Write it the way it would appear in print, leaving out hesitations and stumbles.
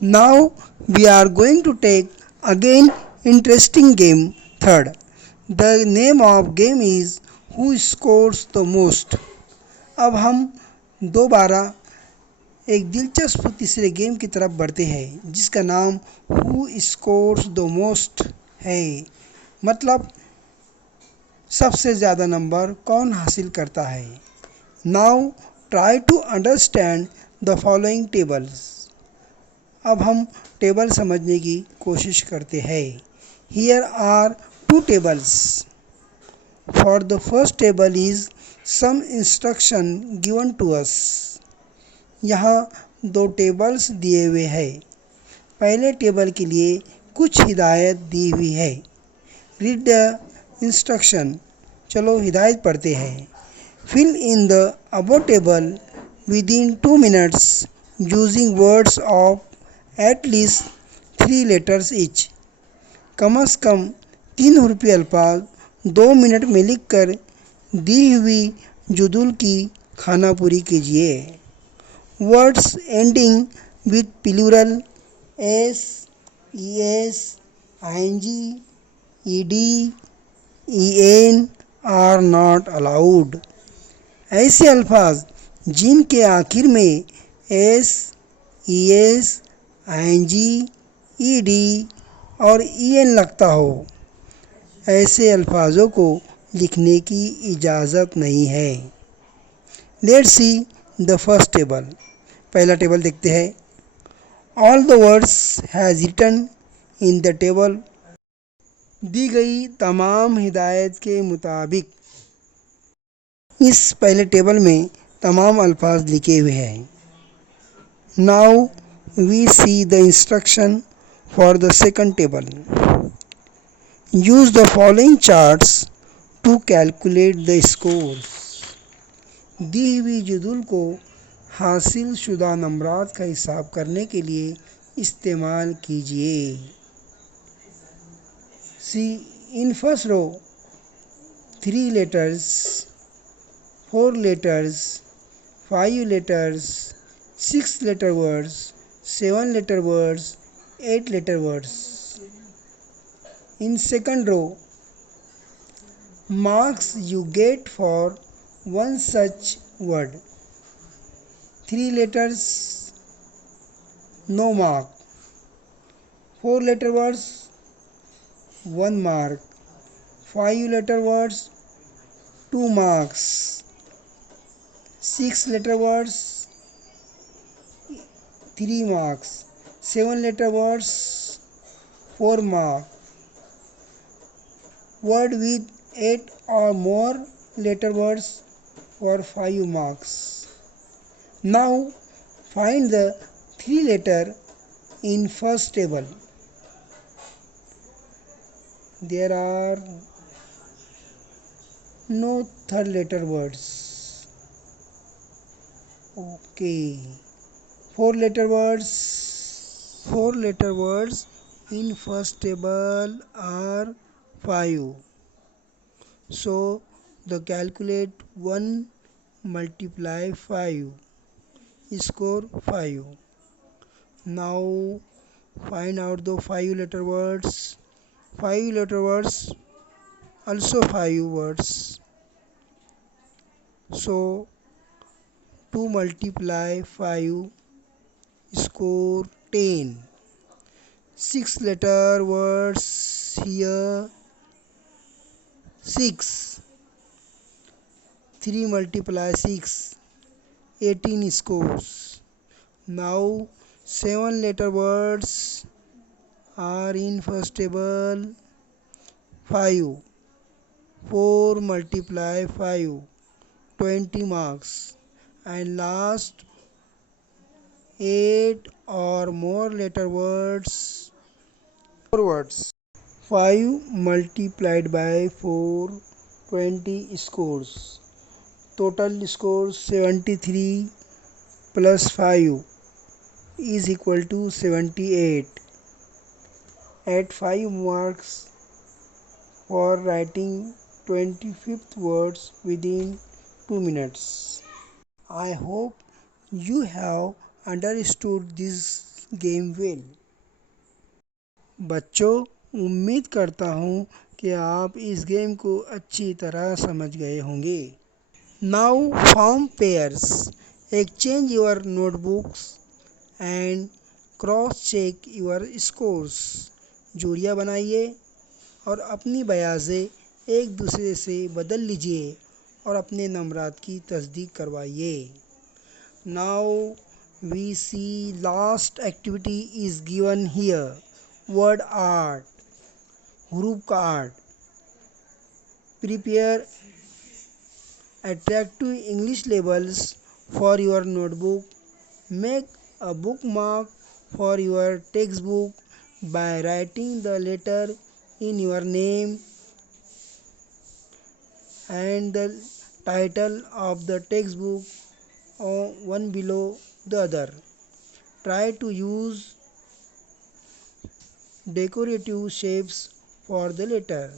Now we are going to take again interesting game third. The name of game is Who Scores the Most. अब हम दोबारा एक दिलचस्प तीसरे game की तरफ बढ़ते हैं जिसका नाम हु स्कोर्स द मोस्ट है। मतलब सबसे ज़्यादा नंबर कौन हासिल करता है। Now try to understand the following tables. अब हम टेबल समझने की कोशिश करते हैं। Here are two tables. For the first table is some instruction given to us. यहाँ दो टेबल्स दिए हुए हैं। पहले टेबल के लिए कुछ हिदायत दी हुई है। Read the instruction. चलो हिदायत पढ़ते हैं। Fill in the above table within 2 minutes using words of at least 3 letters each। कम से कम 3 हुर्फी अल्फाज 2 मिनट में लिखकर दी हुई जुदुल की खाना पूरी कीजिए। Words ending with plural S, ES, ING, ED, EN are not allowed. ऐसे अल्फाज जिनके आखिर में एस, ईएस, आईएनजी, ईडी और ईएन लगता हो, ऐसे अल्फाजों को लिखने की इजाज़त नहीं है। Let's see the first table. पहला टेबल देखते हैं। All the words has written in the table. दी गई तमाम हिदायत के मुताबिक इस पहले टेबल में तमाम अल्फाज लिखे हुए हैं। Now we see the instruction for the second table. Use the following charts to calculate the scores. दी हुई जुदुल को हासिल शुदा नंबरात का हिसाब करने के लिए इस्तेमाल कीजिए। सी in first row 3 letters, 4 letters, 5 letters, 6 letter words, 7 letter words, 8 letter words. In second row, marks you get for one such word. 3 letters, no mark. 4 letter words, 1 mark. 5 letter words, 2 marks. 6 letter words, 3 marks. 7 letter words, 4 mark. Word with 8 or more letter words for 5 marks. Now find the 3 letter in first table. There are no third letter words. Okay. 4 letter words. 4 letter words in first table are 5. So the calculate 1 multiply 5. Score 5. Now find out the 5 letter words. 5 letter words also 5 words. So 2 multiply 5 score 10. 6 letter words here 6. 3 multiply 6 18 scores. Now 7 letter words are in first table 5. 4 multiply 5 20 marks. And last 8 or more letter words 4 words. 5 multiplied by 4 20 scores. Total scores 73 plus 5 is equal to 78. Add 5 marks for writing 25th words within 2 minutes. I hope you have understood this game well. बच्चों, उम्मीद करता हूँ कि आप इस game को अच्छी तरह समझ गए होंगे। Now form pairs. Exchange your notebooks and cross-check your scores. जोड़ियाँ बनाइए और अपनी बयासें एक दूसरे से बदल लीजिए और अपने नंबरात की तस्दीक करवाइए। Now we see last activity is given here. Word art. हरूफ का art. Prepare attractive English labels for your notebook. Make a bookmark for your textbook by writing the letter in your name and the title of the textbook one below the other. Try to use decorative shapes for the letter.